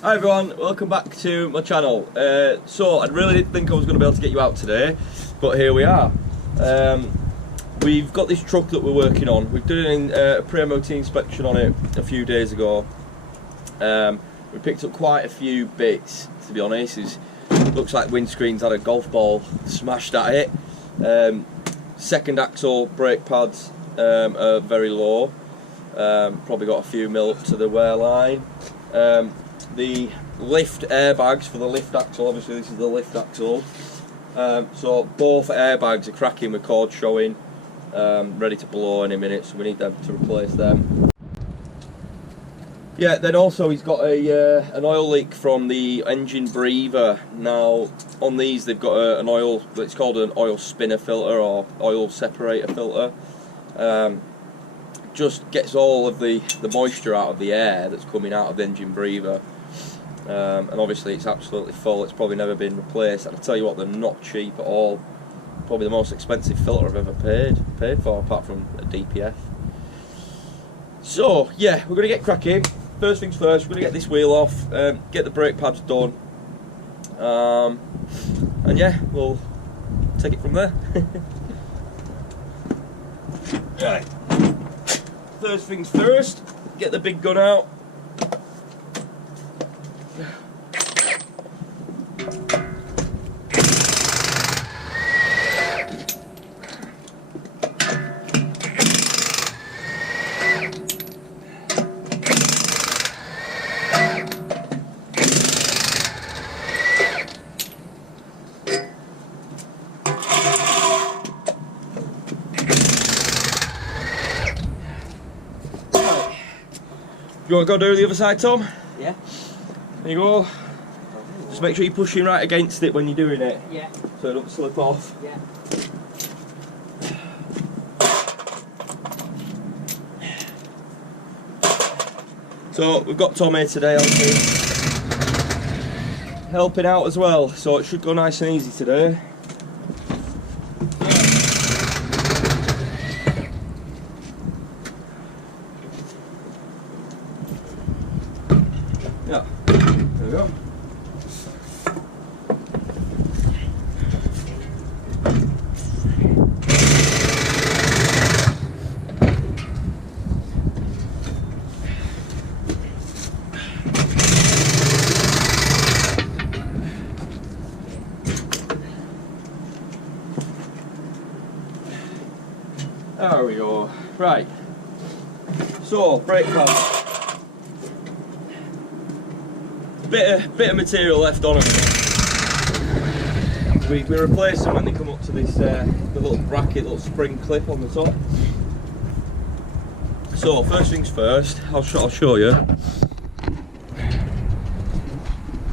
Hi everyone, welcome back to my channel. So I really didn't think I was going to be able to get you out today, but here we are. We've got this truck that we're working on. We've done a Pre-MOT inspection on it a few days ago. We picked up quite a few bits, to be honest. It looks like windscreen's had a golf ball smashed at it. Second axle brake pads are very low. Probably got a few mil up to the wear line. The lift airbags for the lift axle, obviously this is the lift axle. So both airbags are cracking with cord showing, ready to blow any minute, so we need them to replace them. Yeah, then also he's got an oil leak from the engine breather. Now on these they've got an oil, it's called an oil spinner filter or oil separator filter. Just gets all of the moisture out of the air that's coming out of the engine breather. And obviously it's absolutely full, it's probably never been replaced. And I tell you what, they're not cheap at all. Probably the most expensive filter I've ever paid for, apart from a DPF. So yeah, we're going to get cracking. First things first, we're going to get this wheel off, get the brake pads done, and yeah, we'll take it from there. Right. First things first, get the big gun out. You want to go do the other side, Tom? Yeah. There you go. Just make sure you're pushing right against it when you're doing it. Yeah. So it don't slip off. Yeah. So we've got Tom here today, helping out as well. So it should go nice and easy today. Yeah, there we go. There we go. Right. So, brake pads. Bit of material left on them. We replace them when they come up to this the little bracket, little spring clip on the top. So first things first, I'll show you.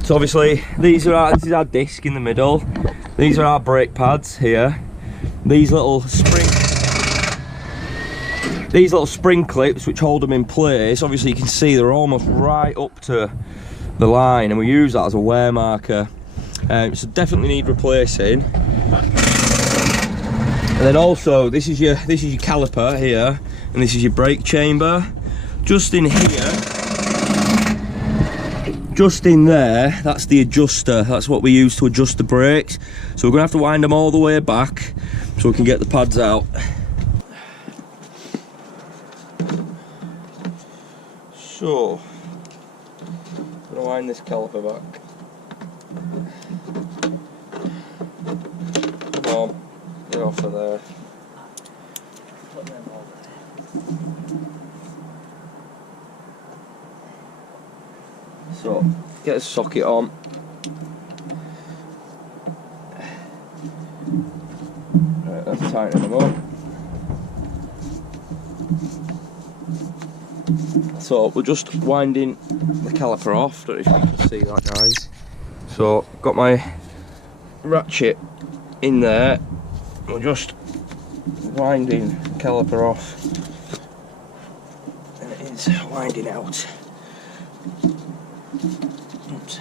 So obviously this is our disc in the middle. These are our brake pads here. These little spring clips which hold them in place. Obviously you can see they're almost right up to the line, and we use that as a wear marker. So definitely need replacing. And then also this is your caliper here, and this is your brake chamber. Just in here, just in there, that's the adjuster. That's what we use to adjust the brakes. So we're gonna have to wind them all the way back so we can get the pads out. So I'm gonna wind this caliper back. Come on, get off of there. So, get a socket on. Right, let's tighten them up. So we're just winding the caliper off. Don't know if you can see that, guys. So got my ratchet in there. We're just winding the caliper off, and it is winding out. Oops.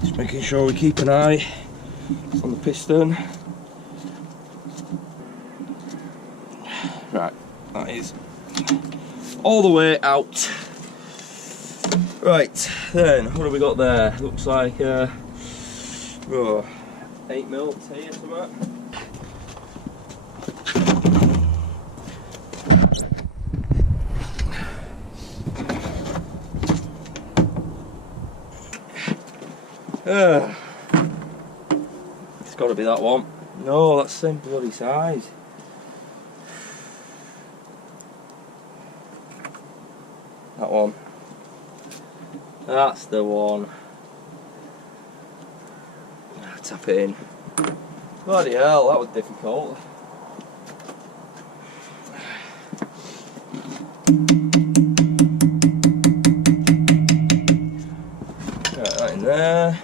Just making sure we keep an eye on the piston. is all the way out. Right, then what have we got there? Looks like 8mm here, somewhere. It's got to be that one. No, that's the same bloody size. That one. That's the one. Tap it in. Bloody hell, that was difficult. Right, that in there.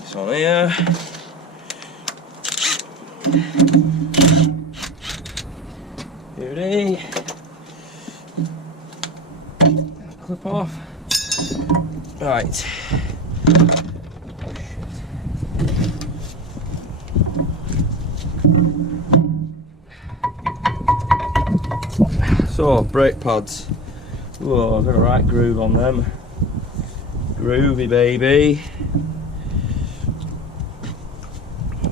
This on here. Beauty. Clip off. Right. So, brake pads. Whoa, I've got a right groove on them. Groovy, baby.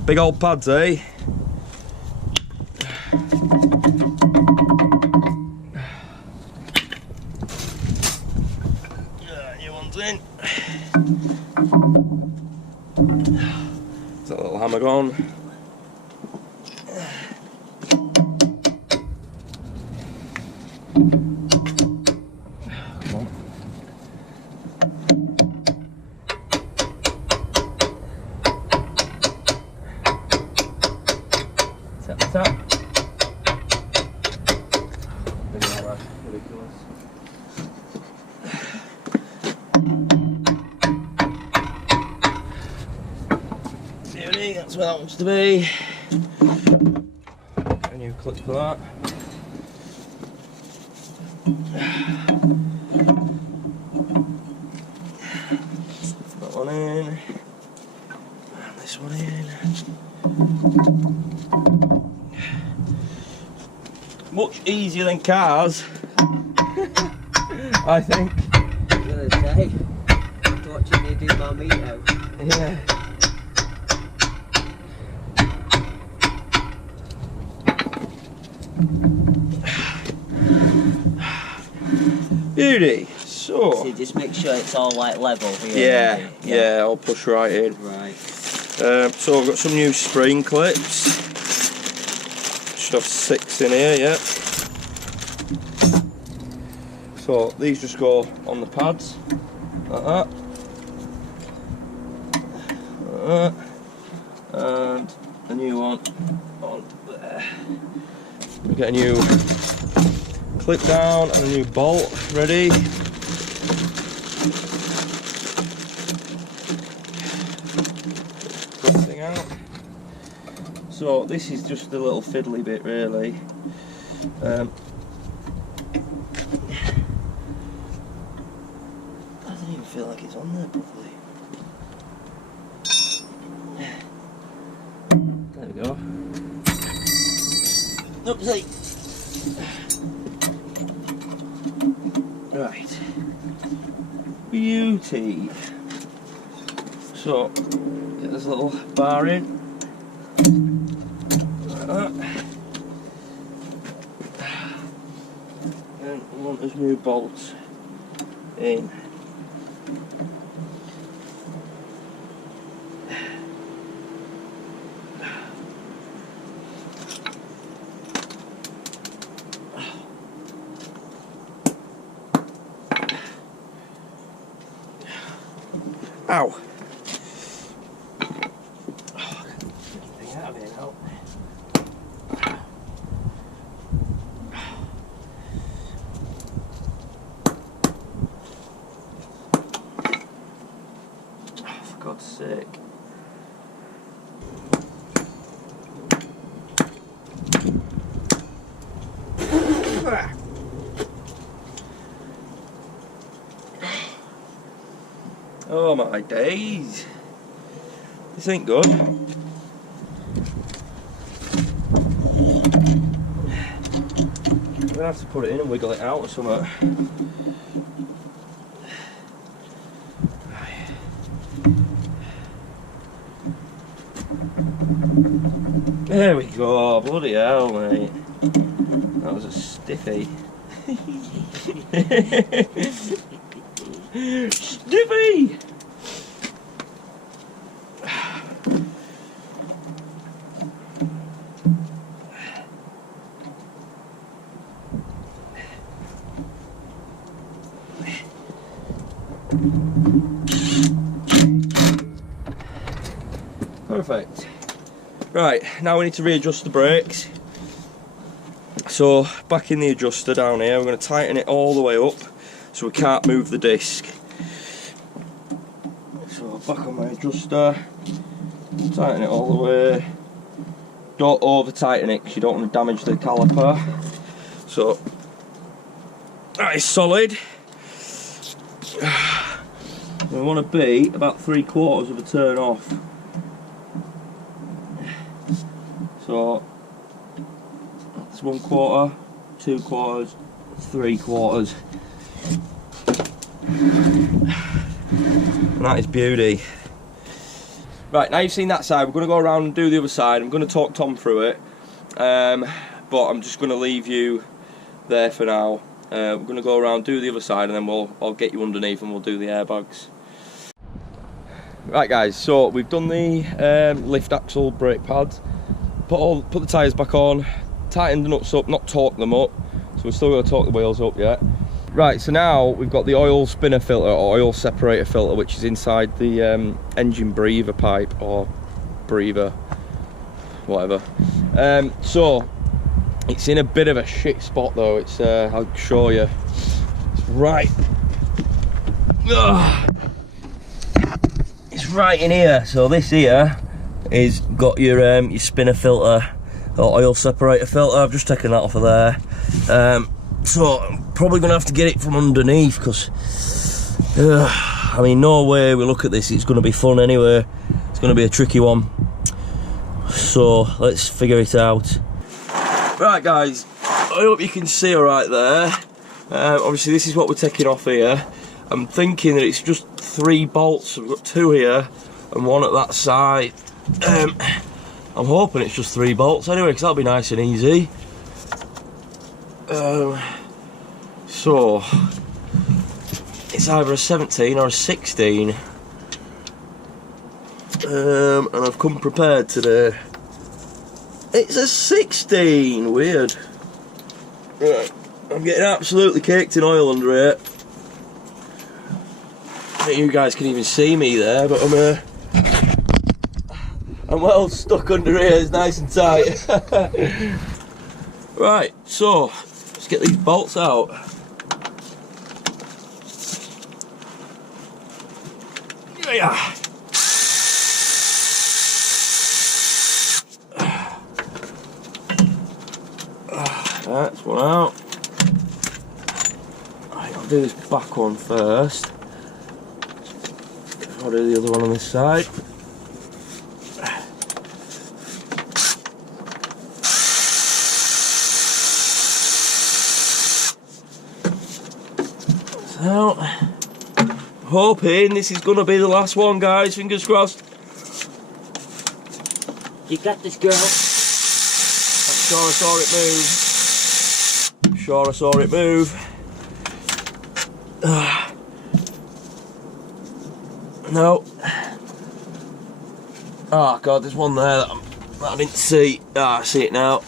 Big old pads, eh? New one's in. Is that little hammer gone? Come on. Tap. Big hammer, ridiculous. Beauty, that's where that wants to be. A new clip for that. That one in. And this one in. Much easier than cars, I think. I was going to say, watching you do my meat out. Yeah. Beauty. So just make sure it's all like level here. Yeah, I'll push right in. Right. So I've got some new spring clips. Should have 6 in here, yeah. So these just go on the pads, like that. Like that. And a new one on there. We get a new clip down and a new bolt ready. Put the thing out. So this is just a little fiddly bit, really. I don't even feel like it's on there properly. There we go. Oopsie. Right. Beauty. So, get this little bar in. Like that. And we want this new bolt in. Ow! Oh, get the thing out of here now. Oh, for God's sake. Oh my days, this ain't good. gonna have to put it in and wiggle it out or something. There we go, bloody hell, mate. That was a stiffy. Stiffy! Perfect. Right, now we need to readjust the brakes. So back in the adjuster down here, we're going to tighten it all the way up so we can't move the disc. So back on my adjuster, tighten it all the way. Don't over tighten it because you don't want to damage the caliper. So that is solid. We want to be about 3/4 of a turn off. So that's 1/4, 2/4, 3/4. And that is beauty. Right, now you've seen that side, we're going to go around and do the other side. I'm going to talk Tom through it, but I'm just going to leave you there for now. We're going to go around, do the other side, and then I'll get you underneath and we'll do the airbags. Right guys, so we've done the lift axle brake pads, put the tyres back on, tightened the nuts up, not torqued them up, so we're still going to torque the wheels up yet. Right, so now we've got the oil spinner filter or oil separator filter, which is inside the engine breather pipe or breather, whatever. So it's in a bit of a shit spot though. It's I'll show you. It's right. Ugh. It's right in here. So this here is got your spinner filter or oil separator filter. I've just taken that off of there. So I'm probably going to have to get it from underneath because, I mean, no way we look at this, it's going to be fun anyway. It's going to be a tricky one. So let's figure it out. Right guys, I hope you can see alright there. Obviously this is what we're taking off here. I'm thinking that it's just 3 bolts. We've got 2 here and 1 at that side. I'm hoping it's just 3 bolts anyway, because that'll be nice and easy. So it's either a 17 or a 16, and I've come prepared today. It's a 16. Weird. Right, I'm getting absolutely caked in oil under it. I think you guys can even see me there, but I'm well stuck under here. It's nice and tight. Right, so let's get these bolts out. Yeah. That's one out. Right, I'll do this back one first. I'll do the other one on this side. So, hoping this is going to be the last one, guys. Fingers crossed. You got this, girl. I'm sure I saw it move. I'm sure I saw it move. No. Oh god, there's one there that I didn't see. Ah, I see it now.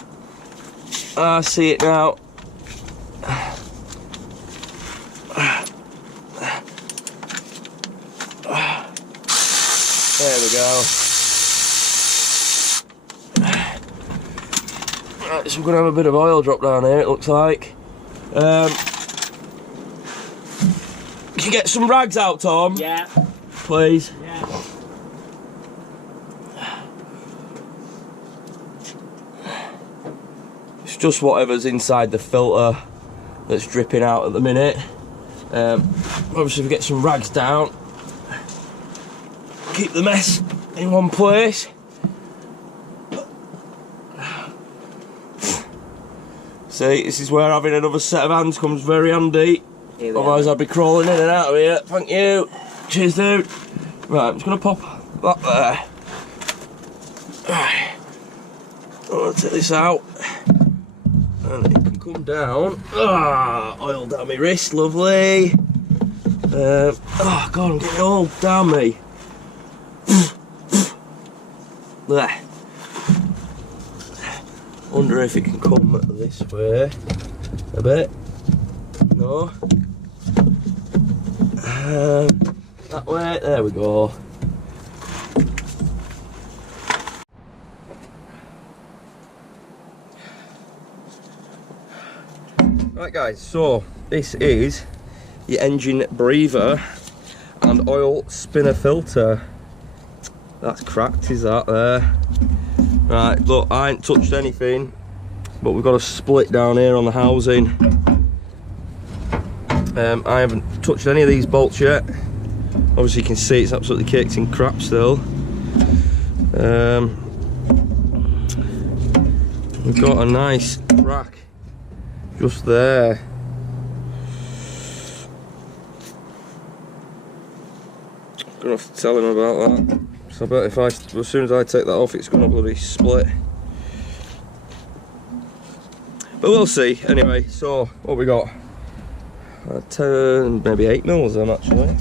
I see it now. There we go. Right, so we're going to have a bit of oil drop down here, it looks like. Can you get some rags out, Tom? Yeah. Please. Yeah. It's just whatever's inside the filter that's dripping out at the minute. Obviously, if we get some rags down, keep the mess in one See, this is where having another set of hands comes very handy. Otherwise I'd be crawling in and out of here. Thank you. Cheers, dude. Right, I'm just going to pop that there. Right. I'm going to take this out. And it can come down. Ah, oil down my wrist, lovely. Oh God, I'm getting it all down me. There. Wonder if it can come this way a bit. No. That way. There we go. Right, guys. So this is your engine breather and oil spinner filter. That's cracked, is that there? Right, look, I ain't touched anything, but we've got a split down here on the housing. I haven't touched any of these bolts yet. Obviously you can see it's absolutely caked in crap still. We've got a nice crack just there. Gonna have to tell him about that. So I bet if as soon as I take that off, it's gonna bloody split. But we'll see. Anyway, so what we got? 10, maybe 8 mils then actually.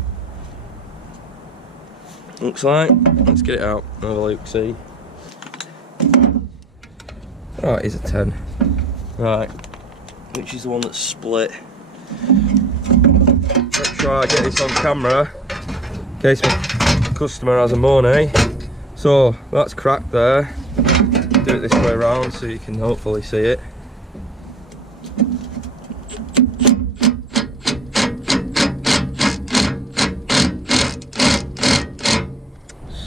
Looks like. Let's get it out. Have a look. See. Oh, it is a 10. Right. Which is the one that's split. Let's try get this on camera. In case my customer has a money. So that's cracked there. Do it this way around so you can hopefully see it.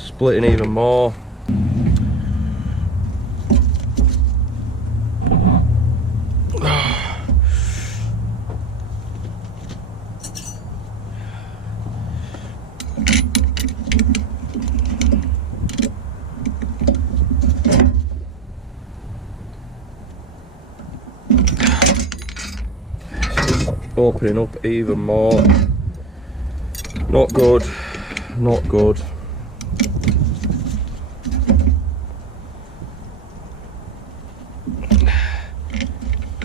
Splitting even more. Opening up even more. Not good, not good.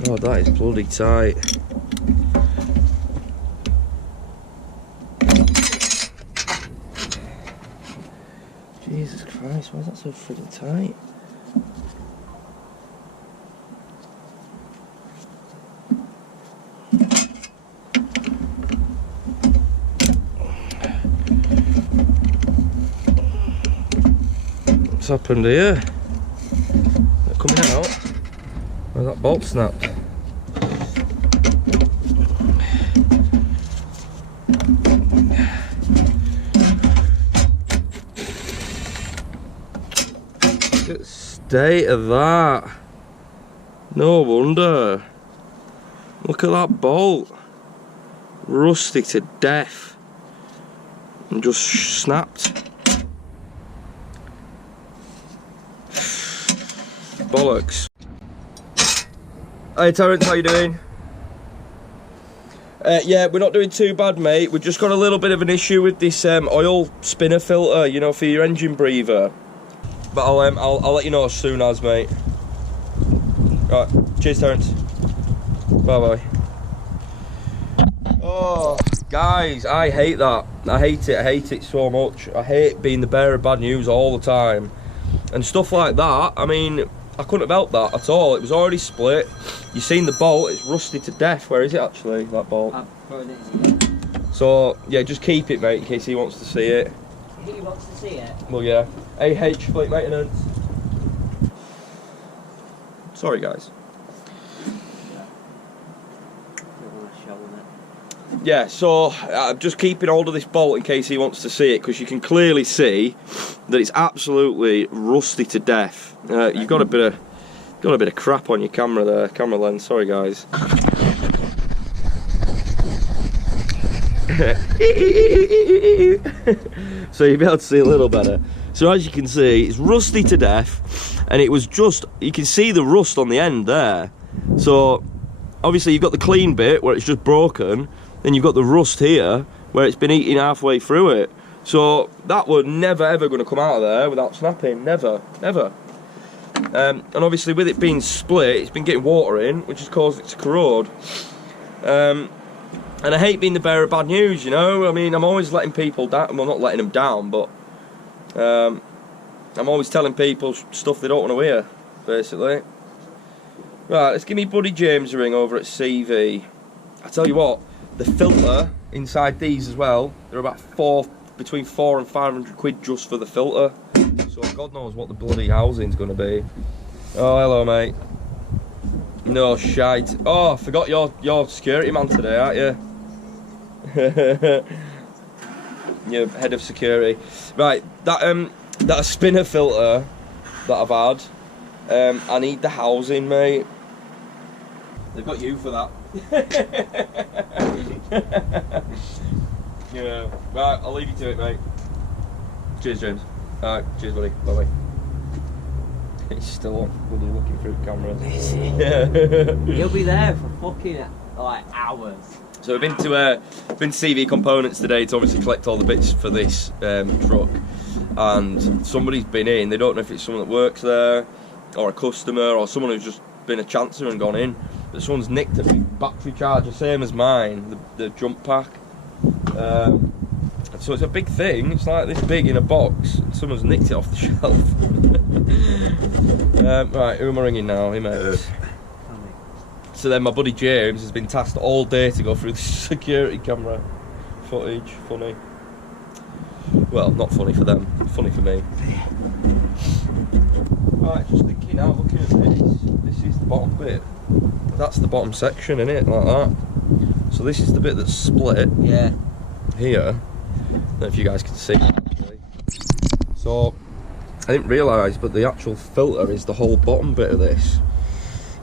God, that is bloody tight. Jesus Christ, why is that so freaking tight? What's happened here? They're coming out. Where's that bolt snapped? Look at the state of that. No wonder. Look at that bolt. Rusty to death. And just snapped. Bollocks. Hey Terence, how you doing? Yeah, we're not doing too bad, mate. We've just got a little bit of an issue with this oil spinner filter, you know, for your engine breather. But I'll let you know as soon as, mate. Right, cheers, Terence. Bye bye. Oh, guys, I hate that. I hate it so much. I hate being the bearer of bad news all the time. And stuff like that, I mean, I couldn't have helped that at all. It was already split. You've seen the bolt, it's rusty to death. Where is it actually, that bolt? So, yeah, just keep it, mate, in case he wants to see it. He wants to see it? Well, yeah. AH fleet maintenance. Sorry, guys. Yeah, so I'm just keeping hold of this bolt in case he wants to see it, because you can clearly see that it's absolutely rusty to death. You've got a bit of crap on your camera there, camera lens. Sorry, guys. So you'll be able to see a little better. So as you can see, it's rusty to death, and it was just, you can see the rust on the end there. So obviously you've got the clean bit where it's just broken, then you've got the rust here where it's been eating halfway through it. So that was never ever going to come out of there without snapping, never, never. And obviously with it being split, it's been getting water in, which has caused it to corrode. And I hate being the bearer of bad news, you know. I mean, I'm always letting people down. Well, not letting them down, but I'm always telling people stuff they don't want to hear, basically. Right, let's give me buddy James a ring over at CV. I tell you what, the filter inside these as well, they're about between 400 and 500 quid just for the filter. So God knows what the bloody housing's going to be. Oh, hello, mate. No shite. Oh, I forgot you're security man today, aren't you? You're head of security. Right, that spinner filter that I've had, I need the housing, mate. They've got you for that. Yeah. Right, I'll leave you to it, mate. Cheers, James. Alright, cheers, buddy. Bye-bye. He's still on, looking through the camera. Is he? Yeah. He'll be there for fucking like hours. So we've been to CV Components today to obviously collect all the bits for this truck, and somebody's been in. They don't know if it's someone that works there, or a customer, or someone who's just been a chancer and gone in. But someone's nicked a big battery charger, same as mine, the jump pack. So it's a big thing. It's like this big in a box. Someone's nicked it off the shelf. Right, who am I ringing now? Hey, mate. So then my buddy James has been tasked all day to go through the security camera footage. Funny. Well, not funny for them, funny for me. Right, just thinking now, looking at this is the bottom bit. That's the bottom section, innit? Like that. So this is the bit that's split. Yeah. Here. I don't know if you guys can see that actually. So I didn't realise, but the actual filter is the whole bottom bit of this.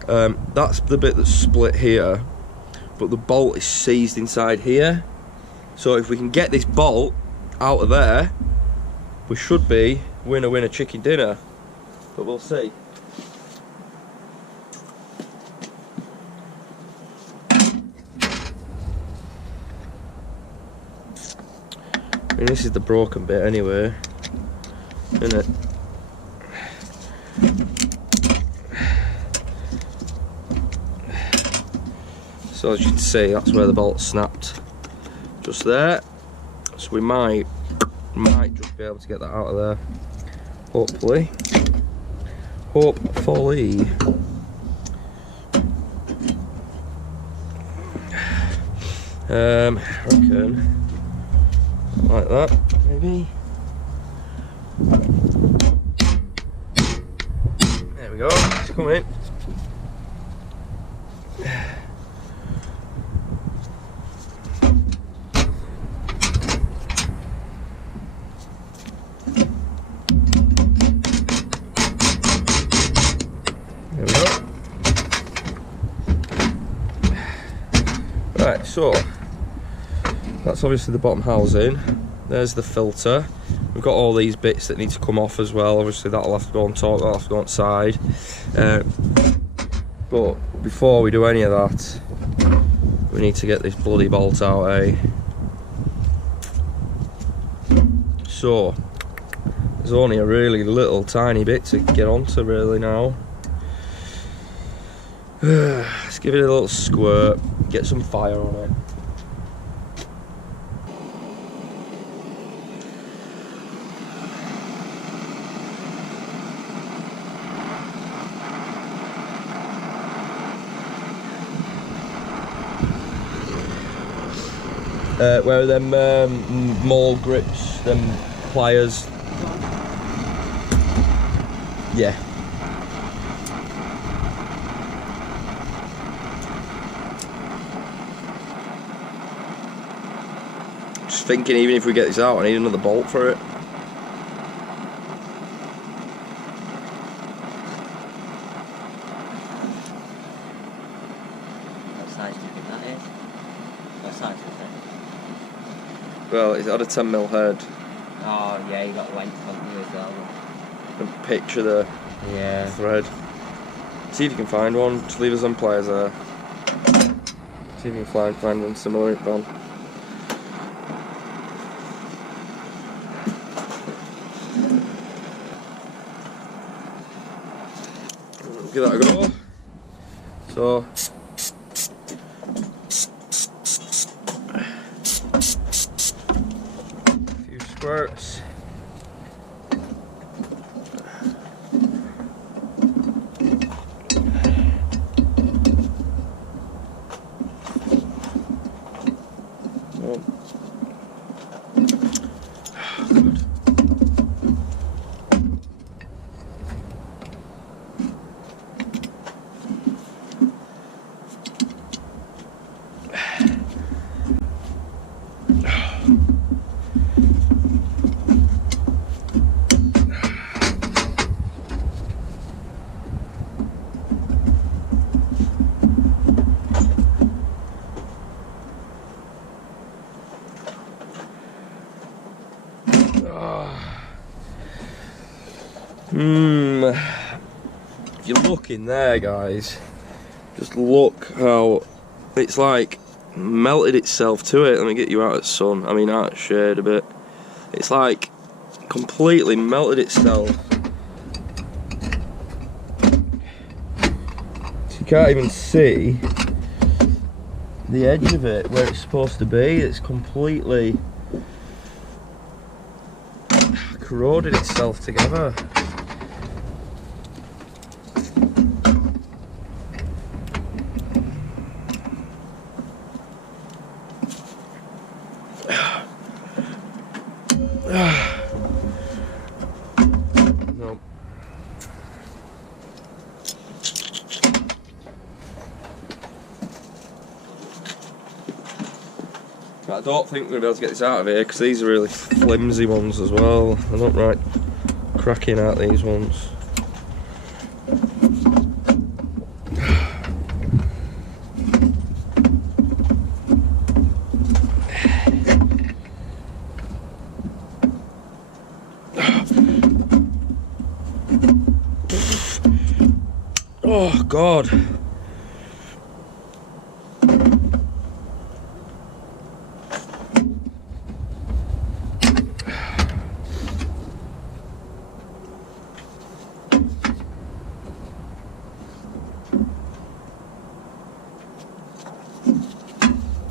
That's the bit that's split here, but the bolt is seized inside here. So if we can get this bolt out of there, we should be winner chicken dinner, but we'll see. I mean, this is the broken bit anyway, isn't it? So as you can see, that's where the bolt snapped, just there. So we might just be able to get that out of there, hopefully. Hopefully. I reckon like that, maybe. There we go, it's coming in. There we go. Right, so that's obviously the bottom housing. There's the filter. We've got all these bits that need to come off as well. Obviously that'll have to go on top, that'll have to go on side. But before we do any of that, we need to get this bloody bolt out, eh? So there's only a really little tiny bit to get onto really now. Let's give it a little squirt, get some fire on it. Where are them maul grips, them pliers? Yeah. Just thinking, even if we get this out, I need another bolt for it. What size do you think that is? What size is it? Well, it's had a 10mm head. Oh yeah, you got length on you as well. And picture the thread. See if you can find one. Just leave us some pliers there. See if you can find one similar in van. Give that a go. So a few squirts. If you look in there, guys, just look how it's like melted itself to it. Let me get you out of the sun, out of shade a bit. It's like completely melted itself. So you can't even see the edge of it where it's supposed to be. It's completely corroded itself together. No. I don't think we're going to be able to get this out of here because these are really flimsy ones as well. They're not right cracking out, these ones. Oh God.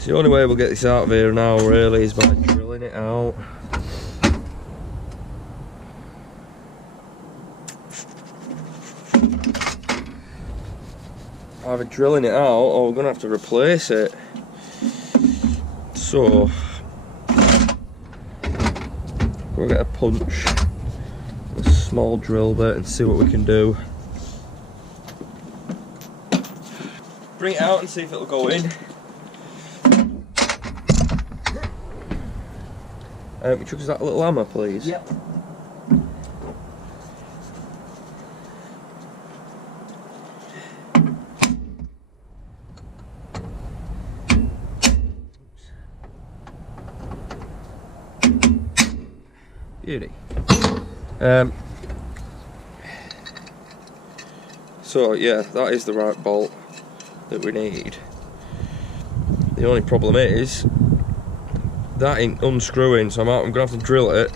The only way we'll get this out of here now really is by drilling it out. Either drilling it out or we're going to have to replace it. So we'll get a punch, a small drill bit, and see what we can do. Bring it out and see if it'll go in. Chuck us that little hammer, please. Yep. Beauty. So yeah, that is the right bolt that we need. The only problem is that ain't unscrewing, so I'm gonna have to drill it,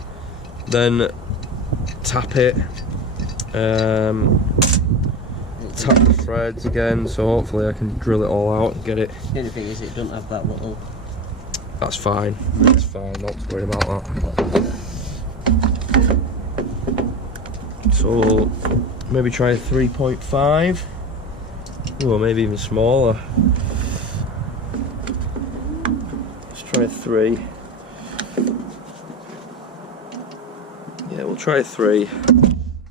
then tap it, tap the threads again, so hopefully I can drill it all out and get it. The only thing is it doesn't have that little... That's fine, not to worry about that. So maybe try a 3.5, or maybe even smaller. Let's try a 3. Yeah, we'll try a 3.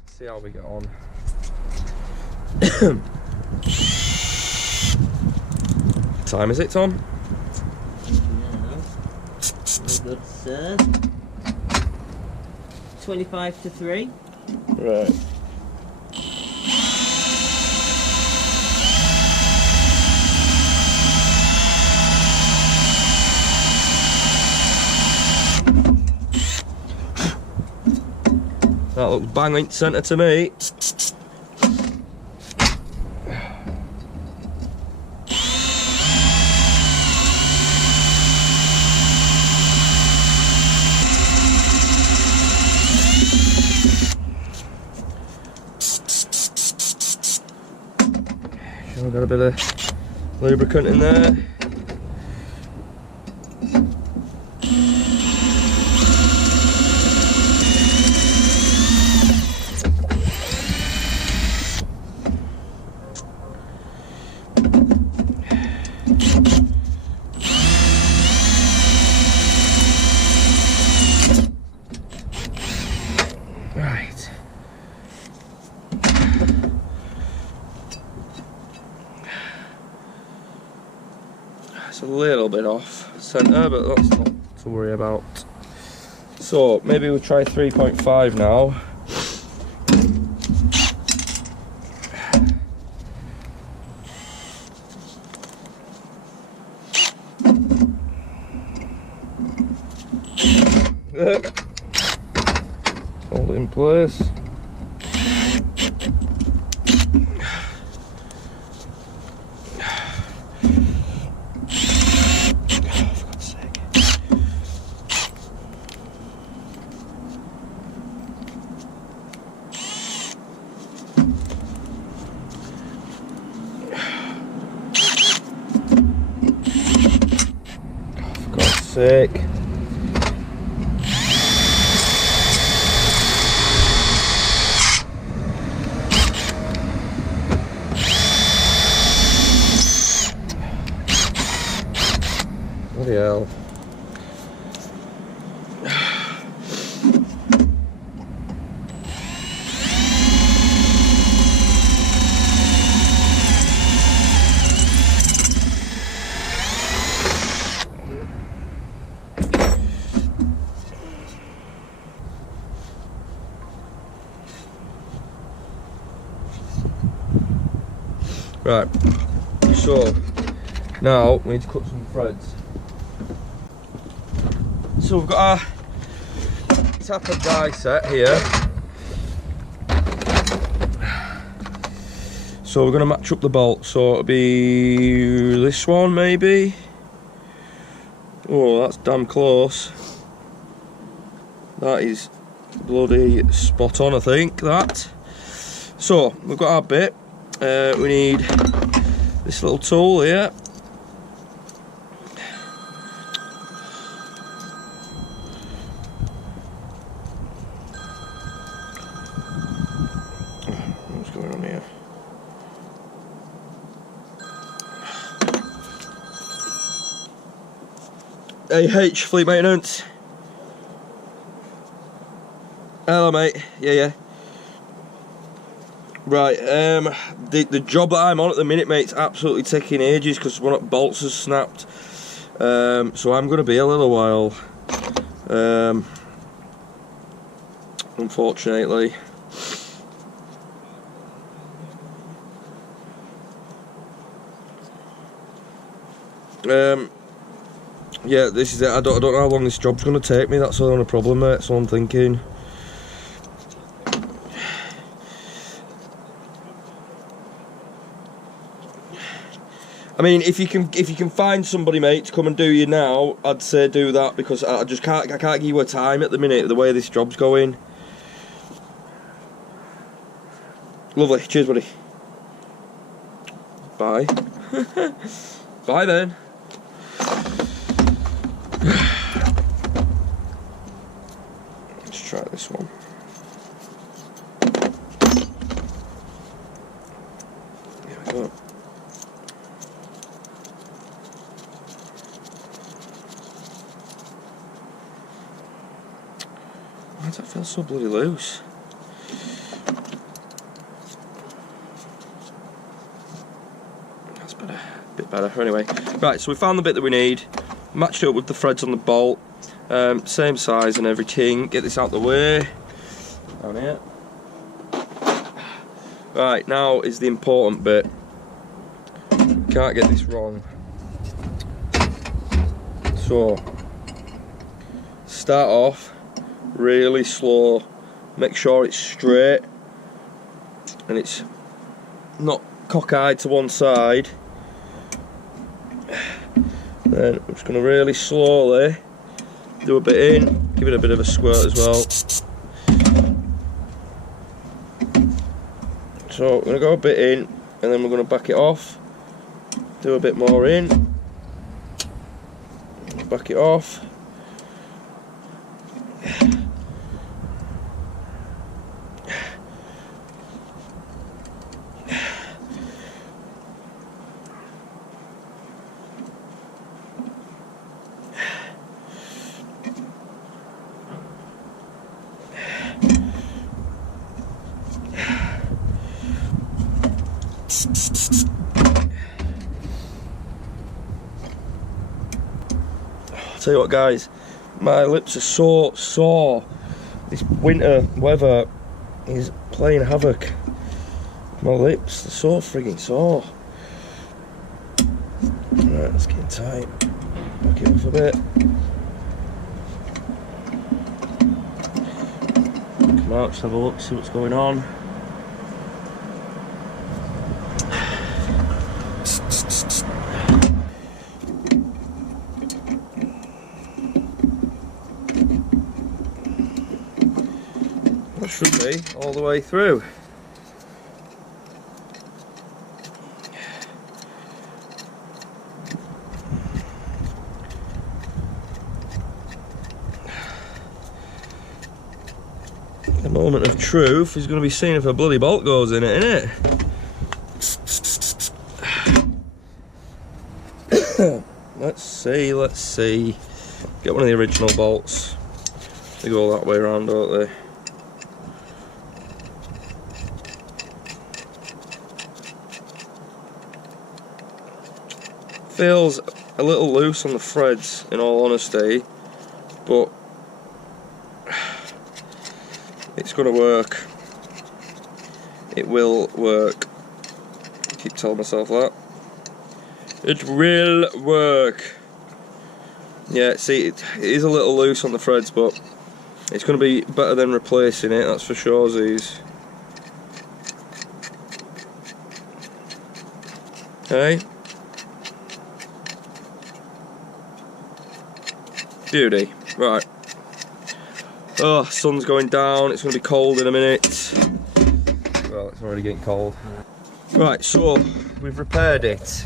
See how we get on. Time is it, Tom? Very good, sir. 25 to 3. Right. That looks bang centre to me. We've got a bit of lubricant in there. Right. It's a little bit off centre, but that's not to worry about. So maybe we'll try 3.5 now. Hold it in place. Sick. Bloody hell. Right, so now we need to cut some threads. So we've got our tapper die set here. So we're going to match up the bolt, so it'll be this one maybe. Oh, that's damn close. That is bloody spot on, I think, that. So we've got our bit. We need this little tool here. What's going on here? AH Fleet Maintenance. Hello mate, yeah. Right, the job that I'm on at the minute, mate, it's absolutely taking ages because one of the bolts has snapped. So I'm going to be a little while, unfortunately. Yeah, this is it. I don't know how long this job's going to take me. That's the only problem, mate. So I'm thinking. I mean, if you can find somebody, mate, to come and do you now, I'd say do that, because I can't give you a time at the minute the way this job's going. Lovely, cheers, buddy. Bye. Bye then. Let's try this one. Here we go. Why does that feel so bloody loose? That's better, a bit better. Anyway, right, so we found the bit that we need, matched it up with the threads on the bolt, same size and everything. Get this out the way. Down here. Right, now is the important bit. Can't get this wrong. So, start off really slow, make sure it's straight and it's not cockeyed to one side. Then I'm just going to really slowly do a bit in, give it a bit of a squirt as well. So I'm going to go a bit in, and then we're going to back it off, do a bit more in, back it off. I'll tell you what guys, my lips are so sore. This winter weather is playing havoc. My lips, they're so frigging sore. Right, let's get tight. Back it off a bit. Come out, just have a look, see what's going on. That should be all the way through. The moment of truth is going to be seeing if a bloody bolt goes in it, innit? Let's see. Get one of the original bolts. They go that way around, don't they? Feels a little loose on the threads, in all honesty, but it's going to work. It will work. I keep telling myself that. It will work. Yeah, see, it is a little loose on the threads, but it's going to be better than replacing it, that's for sure. Okay. Beauty. Right. Oh, sun's going down, it's going to be cold in a minute. Well, it's already getting cold. Right, so we've repaired it.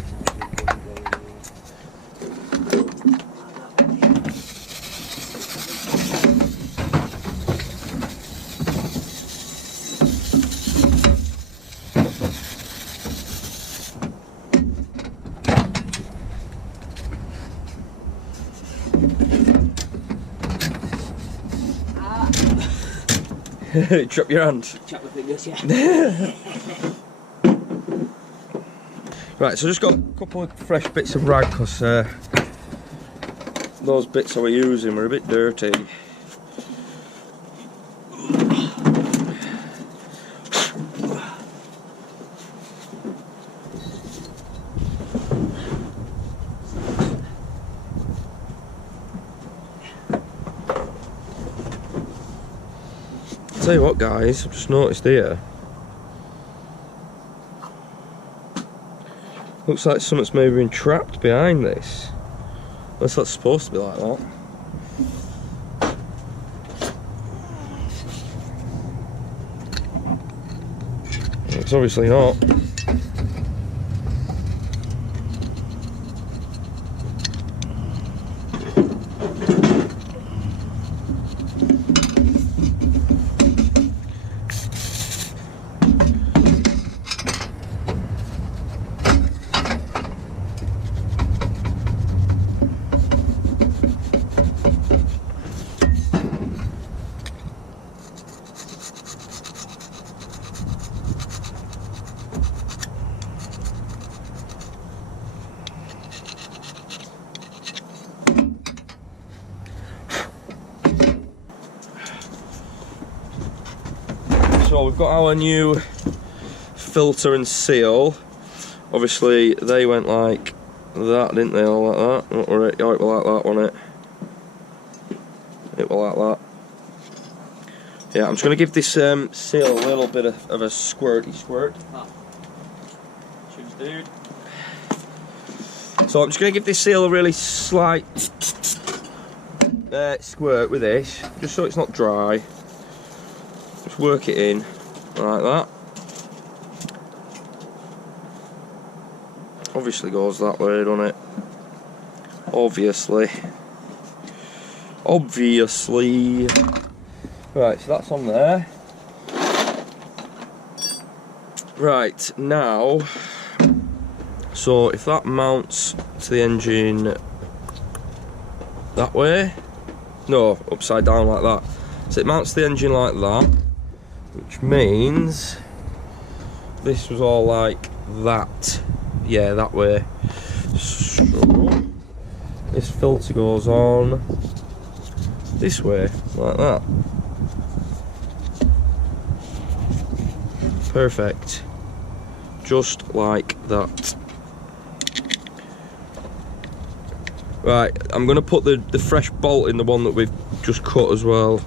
Drop your hand. Chop my fingers, yeah. Right, so just got a couple of fresh bits of rag because those bits I were using were a bit dirty. Tell you what guys, I've just noticed here, looks like something's maybe been trapped behind this. Unless that's supposed to be like that. It's obviously not. So we've got our new filter and seal. Obviously they went like that, didn't they? All like that. Oh, it will like that, won't it? It will like that. Yeah, I'm just going to give this seal a little bit of a squirty squirt. Cheers, dude. So I'm just going to give this seal a really slight squirt with this, just so it's not dry. Just work it in like that. Obviously goes that way, doesn't it? Obviously. Right, so that's on there. Right, now, so if that mounts to the engine that way, no, upside down like that. So it mounts to the engine like that, which means this was all like that. Yeah, that way. So this filter goes on this way, like that. Perfect. Just like that. Right, I'm going to put the fresh bolt in the one that we've just cut as well.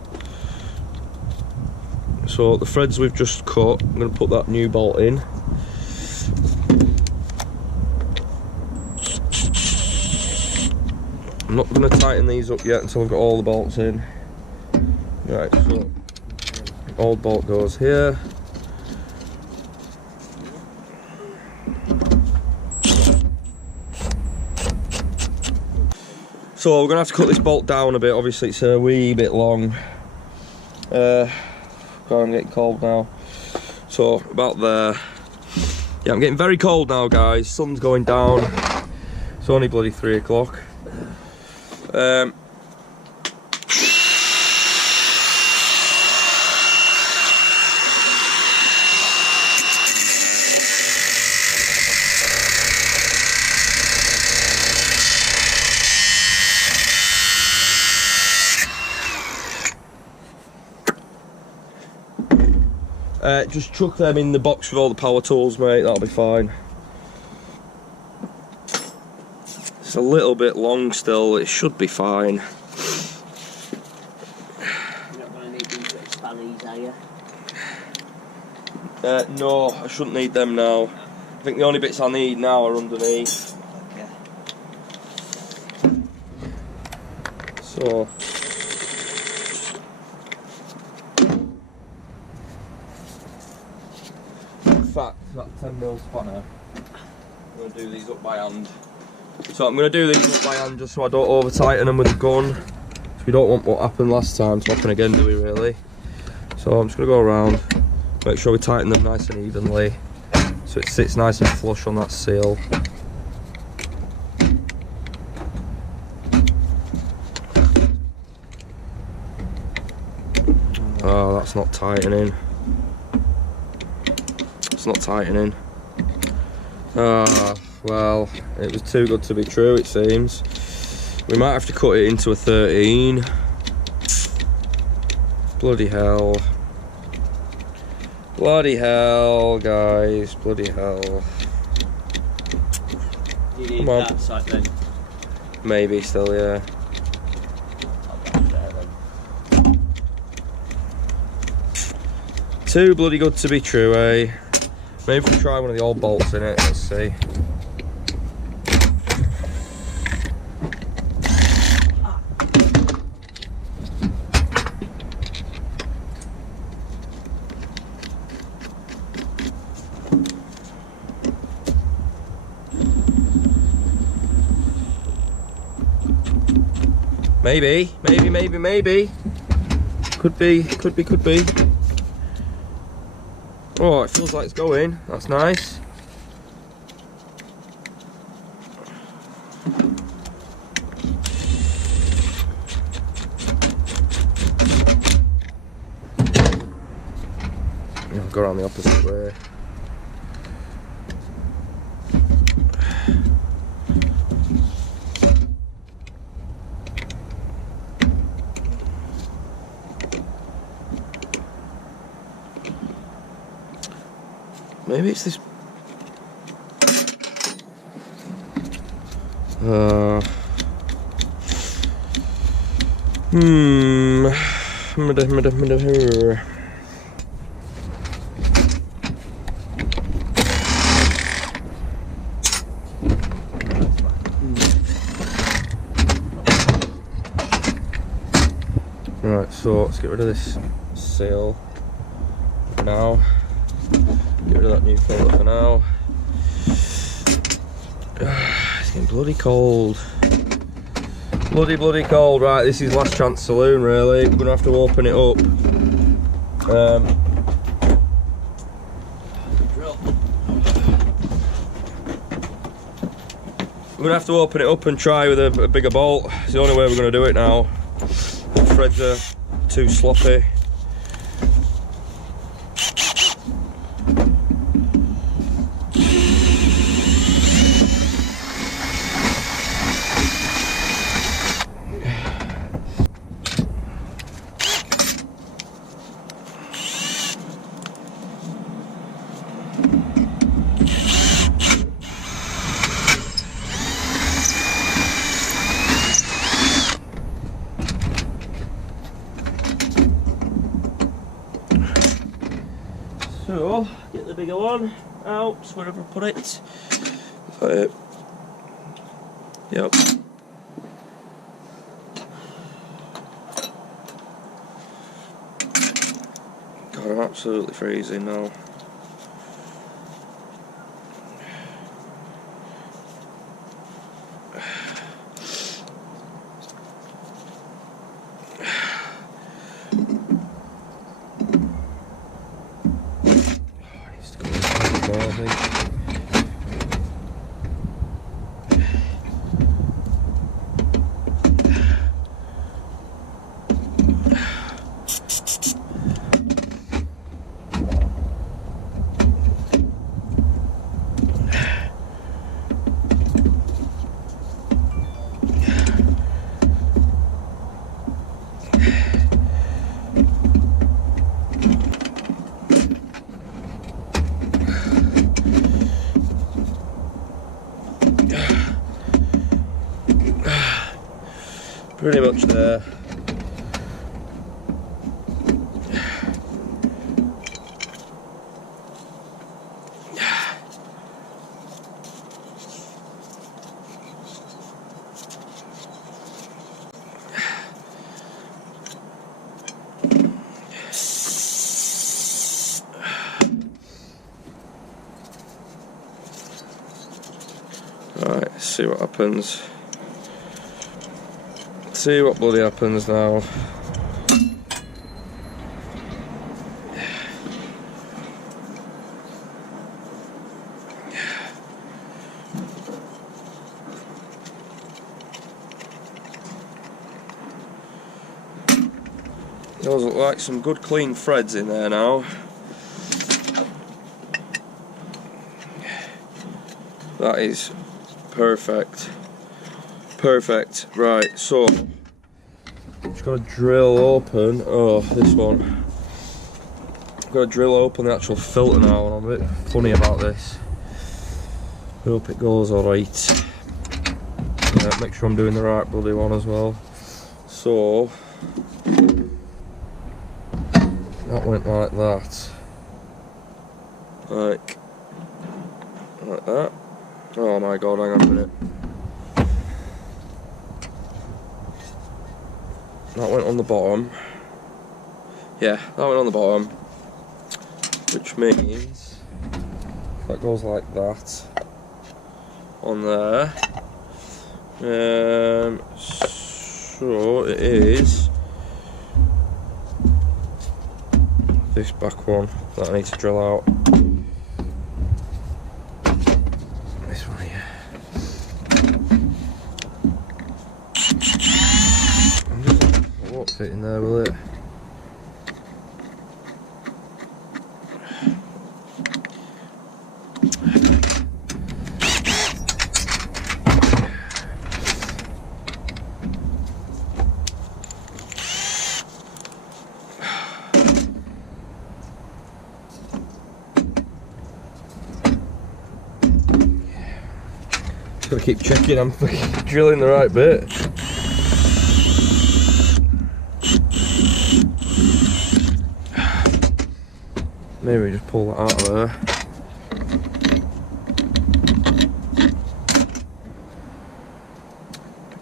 So the threads we've just cut, I'm going to put that new bolt in. I'm not going to tighten these up yet until I've got all the bolts in. Right, so old bolt goes here. So we're going to have to cut this bolt down a bit, obviously it's a wee bit long. God, I'm getting cold now. So, about there. Yeah, I'm getting very cold now, guys. Sun's going down. It's only bloody 3 o'clock. Just chuck them in the box with all the power tools, mate, that'll be fine. It's a little bit long still, it should be fine. You're not going to need these little spannies, are you? No, I shouldn't need them now. I think the only bits I need now are underneath. Okay. So fact, that 10mm spanner, I'm going to do these up by hand. So I'm going to do these up by hand just so I don't over tighten them with the gun. So we don't want what happened last time to happen again, do we really? So I'm just going to go around, make sure we tighten them nice and evenly so it sits nice and flush on that seal. Oh, that's not tightening. It's not tightening. Ah, well, it was too good to be true, it seems. We might have to cut it into a 13. Bloody hell. Bloody hell, guys. Bloody hell. You need that side then? Maybe still, yeah. Too bloody good to be true, eh? Maybe if we try one of the old bolts in it, let's see. Maybe. Could be. Oh, it feels like it's going. That's nice. I'll go around the opposite way. Maybe it's this. Right, so let's get rid of this seal for now. Get rid of that new filter for now. It's getting bloody cold. Bloody cold. Right, this is last chance saloon really. We're gonna have to open it up. We're gonna have to open it up and try with a bigger bolt. It's the only way we're gonna do it now. The threads are too sloppy. So, get the bigger one out, wherever I put it. Is that it? Yep. God, I'm absolutely freezing now. Pretty much there. Right, let's see what happens. See what bloody happens now. Those look like some good clean threads in there now. That is perfect. Perfect. Right, so just got to drill open. Oh, this one. Got to drill open the actual filter now, and I'm a bit funny about this. I hope it goes alright. Make sure I'm doing the right bloody one as well. So that went like that. Like that. Oh my god, hang on a minute. That went on the bottom. Yeah, that went on the bottom. Which means that goes like that on there. So it is this back one that I need to drill out. This one here. It won't fit in there, will it? Gotta keep checking I'm drilling the right bit. Maybe just pull that out of there.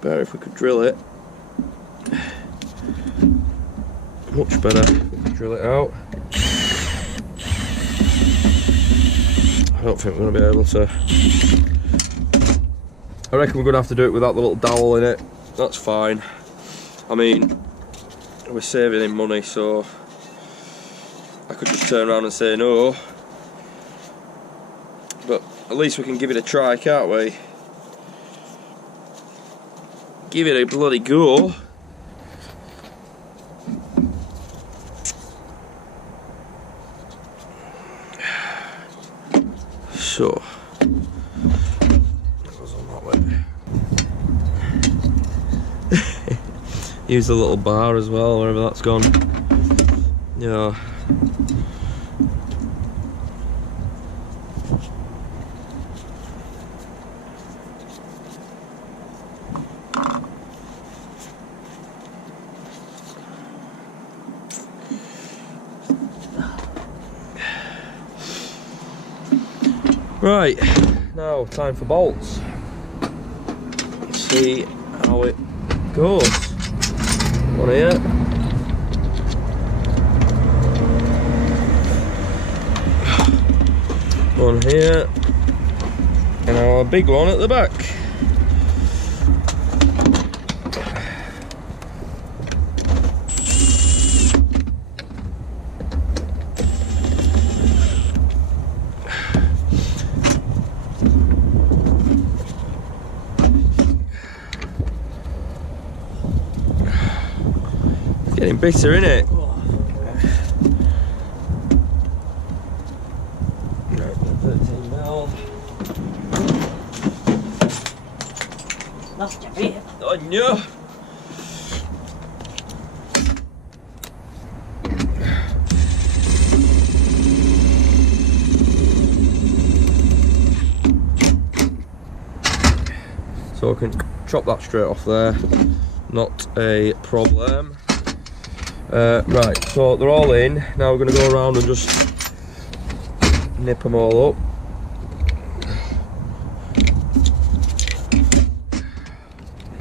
Better if we could drill it. Much better if we could drill it out. I don't think we're going to be able to I reckon we're going to have to do it without the little dowel in it. That's fine. I mean, we're saving him money, so I could just turn around and say no. But at least we can give it a try, can't we? Give it a bloody go. So, that goes on that way. Use the little bar as well, wherever that's gone. Yeah. Right, now time for bolts. Let's see how it goes. One here. One here. And our big one at the back. Getting bitter, innit? No, 13 mil. Lost your bit. Oh no! So I can chop that straight off there. Not a problem. Right, so they're all in. Now we're going to go around and just nip them all up.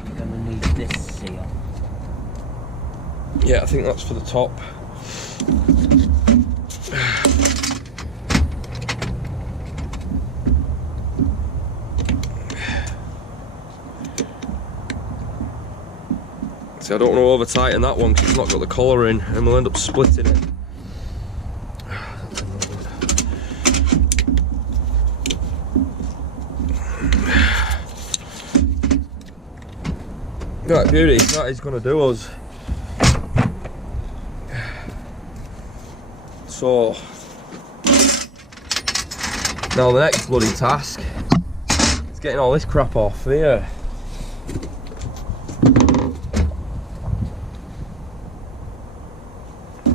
You're going to need this seal. Yeah, I think that's for the top. See, I don't want to over tighten that one because it's not got the collar in and we'll end up splitting it. Right, beauty, that is going to do us. So, now the next bloody task is getting all this crap off here.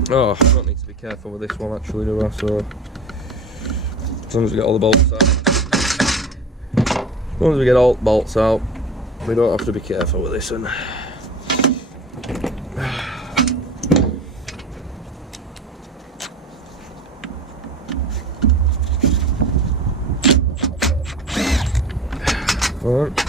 Oh, I don't need to be careful with this one actually, do I? So, as long as we get all the bolts out. As long as we get all the bolts out, we don't have to be careful with this one. Alright.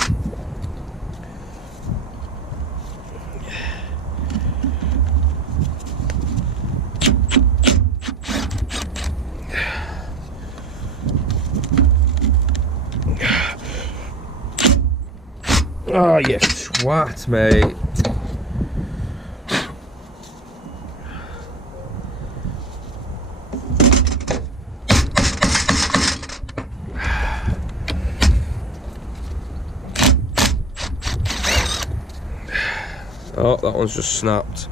Oh, you swat, mate. Oh, that one's just snapped.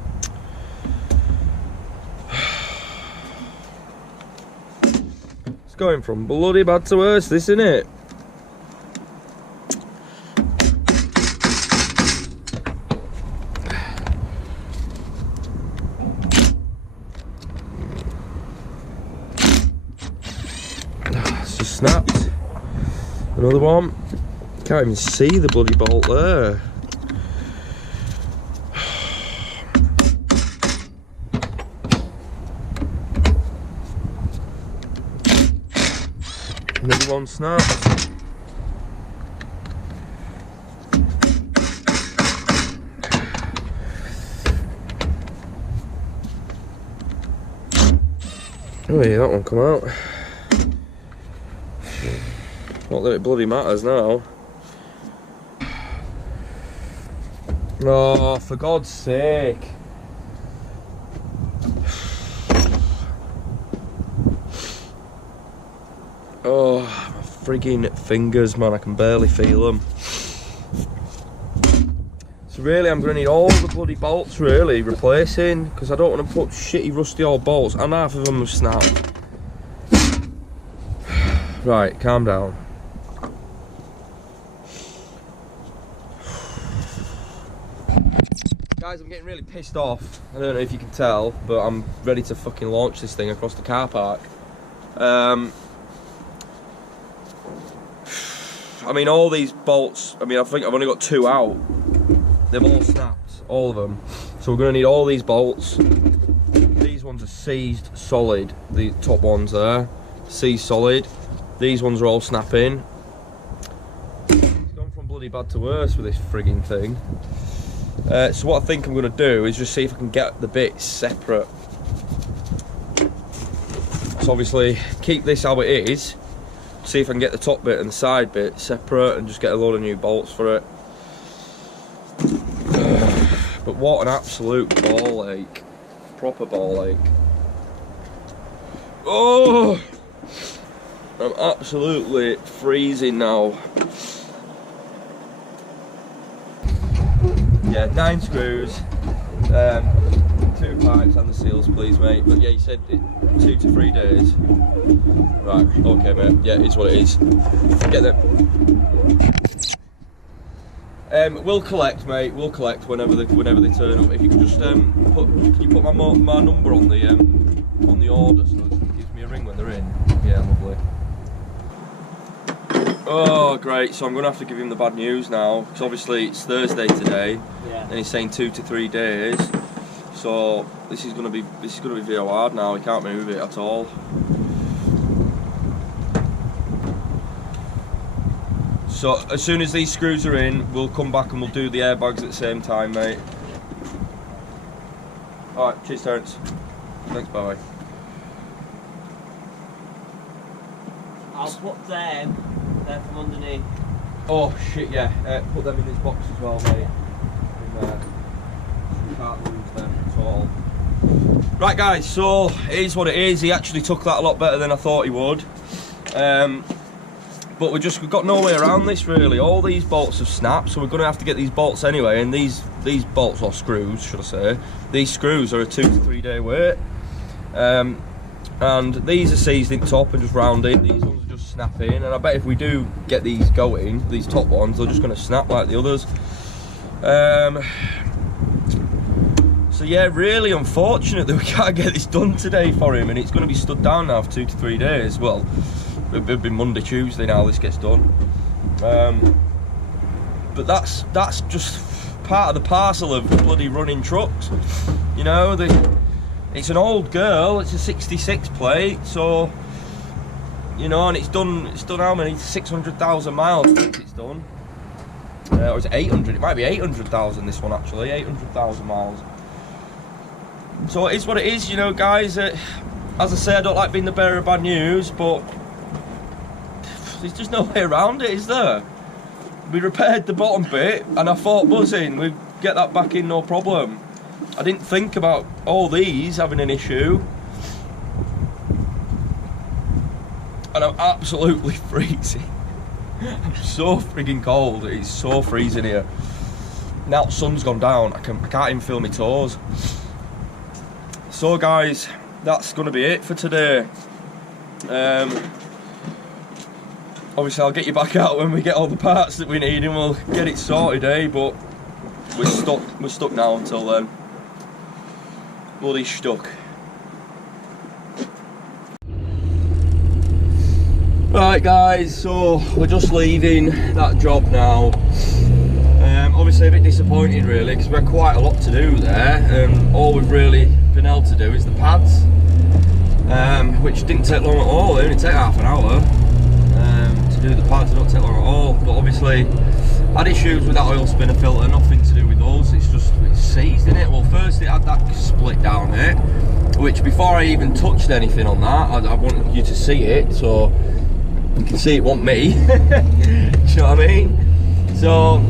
It's going from bloody bad to worse, this, isn't it? Snapped. Another one. Can't even see the bloody bolt there. Another one snapped. Oh yeah, that one come out. Not that it bloody matters now. Oh, for God's sake. Oh, my frigging fingers, man, I can barely feel them. So really, I'm going to need all the bloody bolts, really, replacing, because I don't want to put shitty rusty old bolts, and half of them have snapped. Right, calm down. Guys, I'm getting really pissed off. I don't know if you can tell, but I'm ready to fucking launch this thing across the car park. I mean, all these bolts, I mean, I think I've only got 2 out. They've all snapped, all of them. So we're going to need all these bolts. These ones are seized solid, the top ones there, seized solid. These ones are all snapping. It's gone from bloody bad to worse with this frigging thing. So what I think I'm going to do is just see if I can get the bits separate. So obviously keep this how it is, see if I can get the top bit and the side bit separate and just get a load of new bolts for it. But what an absolute ball ache, proper ball ache. Oh, I'm absolutely freezing now. Yeah, 9 screws, 2 pipes and the seals, please, mate. But yeah, you said 2 to 3 days. Right, okay, mate. Yeah, it's what it is. Get them. We'll collect, mate. We'll collect whenever they turn up. If you could just can you put my number on the order so it gives me a ring when they're in? Yeah, lovely. Oh, great. So I'm going to have to give him the bad news now, because obviously it's Thursday today, and he's saying 2 to 3 days. So this is going to be real hard now. He can't move it at all. So as soon as these screws are in, we'll come back and we'll do the airbags at the same time, mate. All right, cheers, Terence. Thanks, bye. I'll put them there from underneath. Oh shit, yeah. Put them in this box as well, mate. In there. You can't lose them at all. Right, guys. So it is what it is. He actually took that a lot better than I thought he would. But we've got no way around this, really. All these bolts have snapped, so we're going to have to get these bolts anyway. And these bolts, or screws, should I say, these screws are a 2 to 3 day wait. And these are seized in top and just rounded. These ones are just snapping. And I bet if we do get these going, these top ones, they're just going to snap like the others. So yeah, really unfortunate that we can't get this done today for him, and it's going to be stood down now for 2 to 3 days. Well, it'll be Monday, Tuesday now this gets done. But that's just part of the parcel of bloody running trucks. You know, it's an old girl, it's a 66 plate, so, you know, and it's done how many? 600,000 miles, I think it's done. Or is it 800? It might be 800,000, this one actually, 800,000 miles. So it is what it is, you know, guys. As I say, I don't like being the bearer of bad news, but there's just no way around it, is there? We repaired the bottom bit, and I thought buzzing, we'd get that back in no problem. I didn't think about all these having an issue. And I'm absolutely freezing. I'm so frigging cold, it's so freezing here. Now the sun's gone down, I can't even feel my toes. So guys, that's going to be it for today. Obviously I'll get you back out when we get all the parts that we need and we'll get it sorted, eh? But we're stuck now until then. Bloody stuck. Right guys, so we're just leaving that job now. Obviously a bit disappointed really, because we've had quite a lot to do there. All we've really been able to do is the pads, which didn't take long at all. It only took half an hour to do the pads. It don't take long at all. But obviously had issues with that oil spinner filter, nothing to do with us. It's seized in it. Well, first it had that split down there, which before I even touched anything on that, I wanted you to see it so you can see it wasn't me. Do you know what I mean? So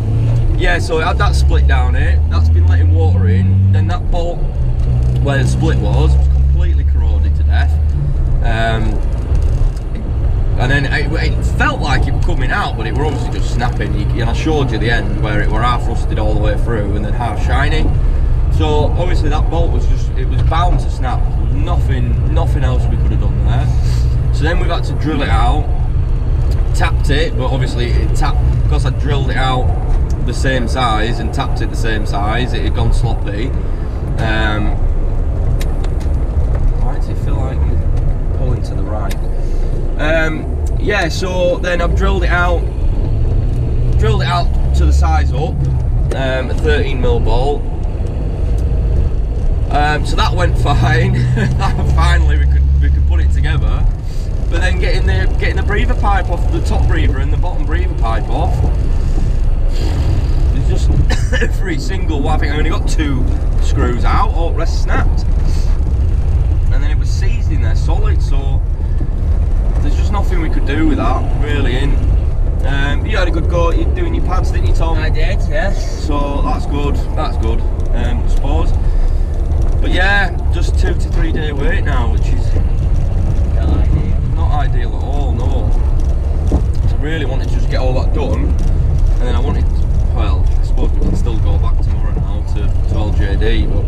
yeah, so it had that split down it, that's been letting water in, then that bolt where the split was completely corroded to death. And then it felt like it was coming out, but it were obviously just snapping. And I showed you the end where it were half rusted all the way through and then half shiny. So obviously that bolt was it was bound to snap. Nothing else we could have done there. So then we've had to drill it out, tapped it, but obviously it tapped, because I drilled it out the same size and tapped it the same size, it had gone sloppy. Why does it feel like you're pulling to the right? Yeah, so then I've drilled it out to the size up, a 13mm bolt. So that went fine. Finally we could put it together. But then getting the breather pipe off, the top breather and the bottom breather pipe off, there's just every single one. I think I only got 2 screws out, all the rest snapped. And then it was seized in there solid, so there's just nothing we could do with that, really. You had a good go at doing your pads, didn't you, Tom? I did, yes. So that's good, I suppose. But yeah, just 2 to 3 day wait now, which is not ideal at all, no. So I really wanted to just get all that done, and then I wanted, well, I suppose we can still go back tomorrow now to LJD, but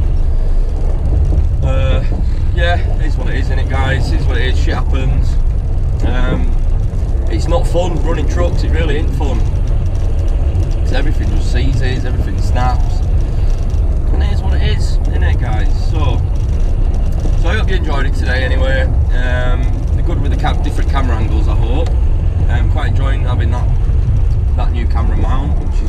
yeah, it is what it is, isn't it, guys? It is what it is, shit happens. It's not fun running trucks, it really ain't fun. Because everything just seizes, everything snaps. And it is what it is, isn't it, guys? So I hope you enjoyed it today anyway. They're good with the different camera angles, I hope. I'm quite enjoying having that new camera mount, which